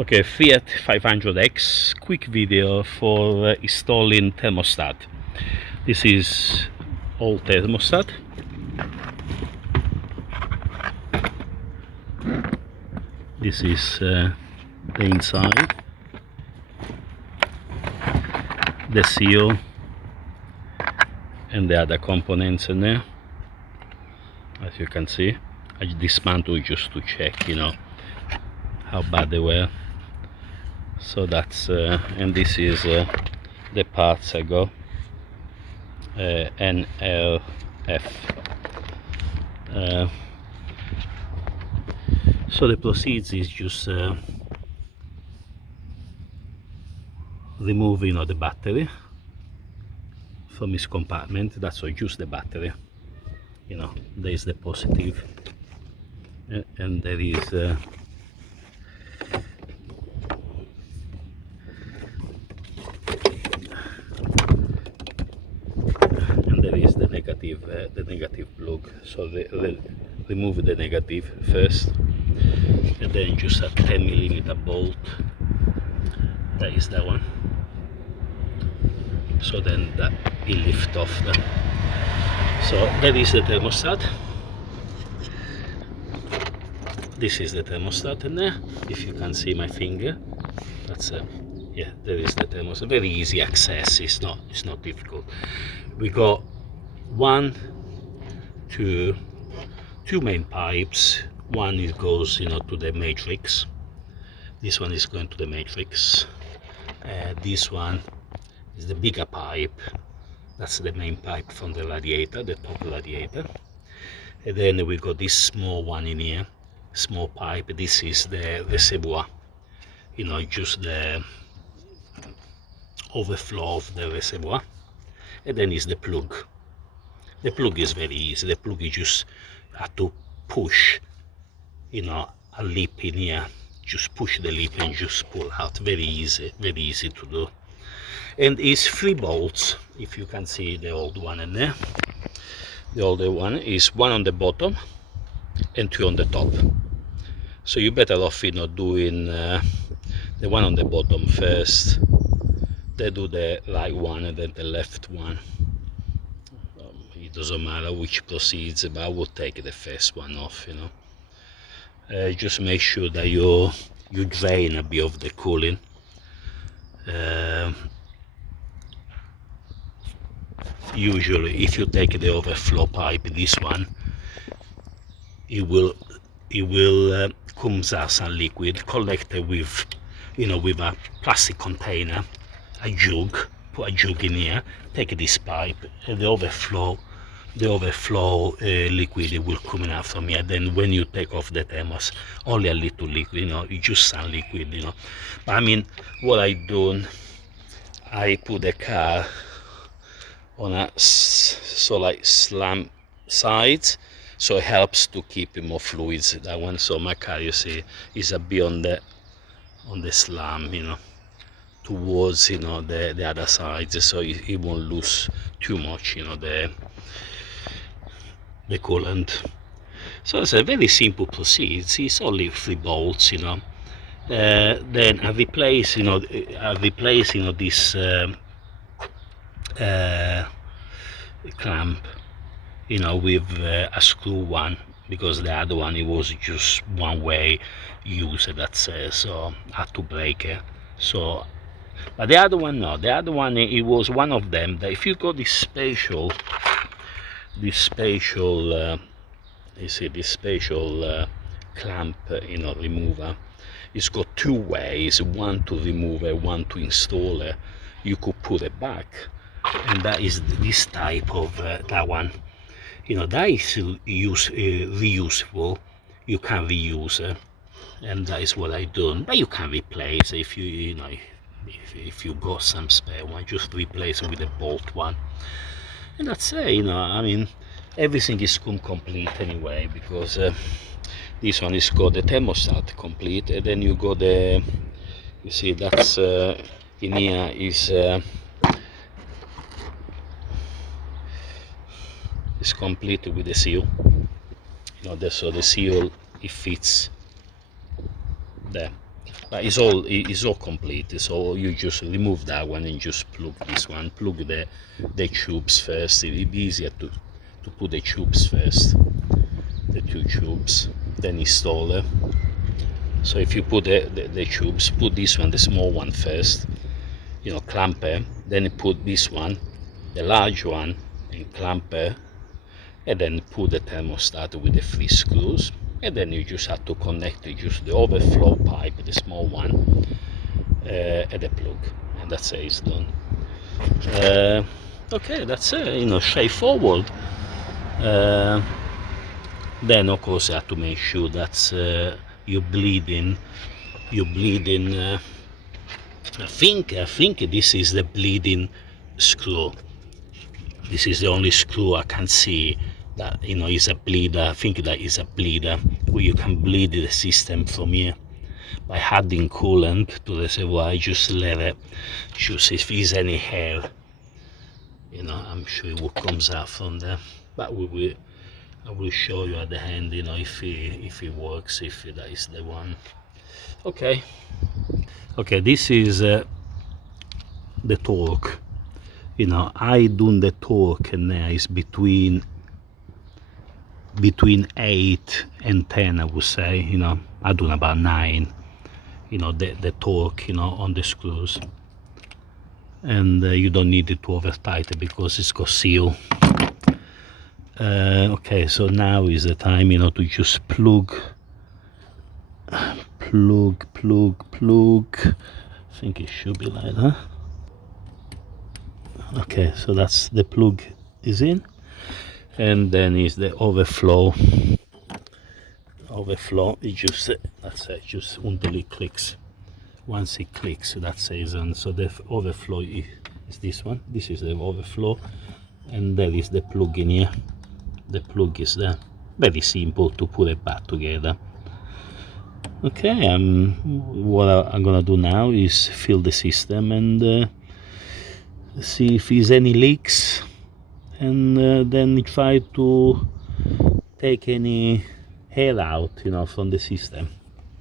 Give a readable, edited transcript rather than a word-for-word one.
Okay, Fiat 500X, quick video for installing thermostat. This is old thermostat. This is the inside, the seal and the other components in there. As you can see, I dismantled just to check, how bad they were. So that's and this is the parts I got, NLF. So the proceeds is just removing the battery from this compartment. That's all, just the battery. There is the positive, and there is the negative plug. So remove the negative first, and then just a 10mm bolt. That is that one. So then that will lift off that. So that is the thermostat. This is the thermostat in there. If you can see my finger, that's yeah, there is the thermostat. Very easy access. It's not difficult. We got two main pipes. One goes to the matrix. This one is going to the matrix. This one is the bigger pipe. That's the main pipe from the radiator, the top radiator. And then we got this small one in here, small pipe. This is the reservoir, just the overflow of the reservoir. And then is the plug. The plug is very easy. The plug you just have to push, a lip in here. Just push the lip and just pull out. Very easy to do. And it's 3 bolts. If you can see the old one in there. The older one is 1 on the bottom and 2 on the top. So you're better off doing the one on the bottom first. They do the right one and then the left one. It doesn't matter which proceeds, but I will take the first one off. Just make sure that you drain a bit of the cooling. Usually if you take the overflow pipe, this one, it will comes out some liquid collected with with a plastic container, a jug. Put a jug in here, take this pipe, and the overflow liquid will come out from here. Then when you take off the thermos, only a little liquid, it's just some liquid, But I mean, what I done, I put the car on a slam sides, so it helps to keep more fluids. That one, so my car, you see, is a bit on the slam, towards the other side, so it won't lose too much the coolant. So it's a very simple procedure. It's only 3 bolts, then I replace this clamp with a screw one, because the other one, it was just one way use, that's so I had to break it. So but the other one, no, the other one, it was one of them that if you got this special you see this special clamp remover, it's got 2 ways, one to remove it, one to install it. You could put it back, and that is this type of that one, that is reusable. You can reuse it, and that is what I done. But you can replace if you if you got some spare one, just replace it with a bolt one, and that's it. I mean, everything is complete anyway, because this one is got the thermostat complete, and then you got the, you see, that's in here is complete with the seal. So the seal, it fits there. but it's all complete. So you just remove that one and just plug this one. Plug the tubes first. It'll be easier to put the tubes first, the 2 tubes, then install it. So if you put the tubes, put this one, the small one first, you know, clamp it, then you put this one, the large one, and clamp it, and then put the thermostat with the 3 screws, and then you just have to connect just the overflow pipe, the small one, and the plug, and that's it, it's done. Okay, that's it, you know, straightforward. Then of course you have to make sure that you're bleeding. I think this is the bleeding screw. This is the only screw I can see that, you know, is a bleeder. I think that is a bleeder where you can bleed the system from here by adding coolant to the reservoir. Just let it, just if there's any hair, you know, I'm sure what comes out from there. But I will show you at the end, you know, if it works, if that is the one. Okay, this is the torque. You know, I done the torque, and there is between 8 and 10, I would say. You know, I done about 9. You know, the torque, you know, on the screws, and you don't need it to over tighten because it's got seal. Okay, so now is the time, you know, to just plug. I think it should be like that. Okay, so that's the plug is in, and then is the overflow. It just, that's it, just until it clicks. Once it clicks, that says on. So the overflow is this one. This is the overflow, and there is the plug in here. The plug is there. Very simple to put it back together. Okay, what I'm gonna do now is fill the system and see if there's any leaks, and then try to take any hair out, you know, from the system.